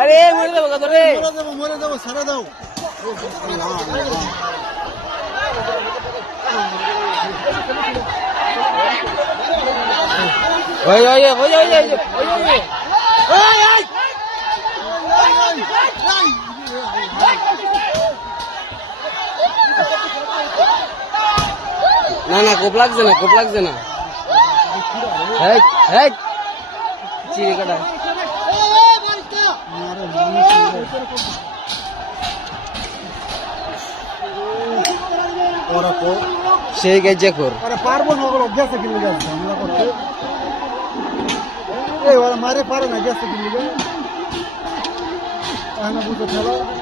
আরে মরে যাবো কত রে, মরে যাবো, সারা দাও। ওই ওই ওই ওই ওই ওই না না কোপ লাগছে না, কোপ লাগছে না। হেই হেই চিড়ি কাটা সেই গেছে কর পারবো না, ওগুলো গেছে কিনলে গেছে আমরা করতে। এই ওরা মারে পারে না, গেছে কিনলে এখন বুঝতে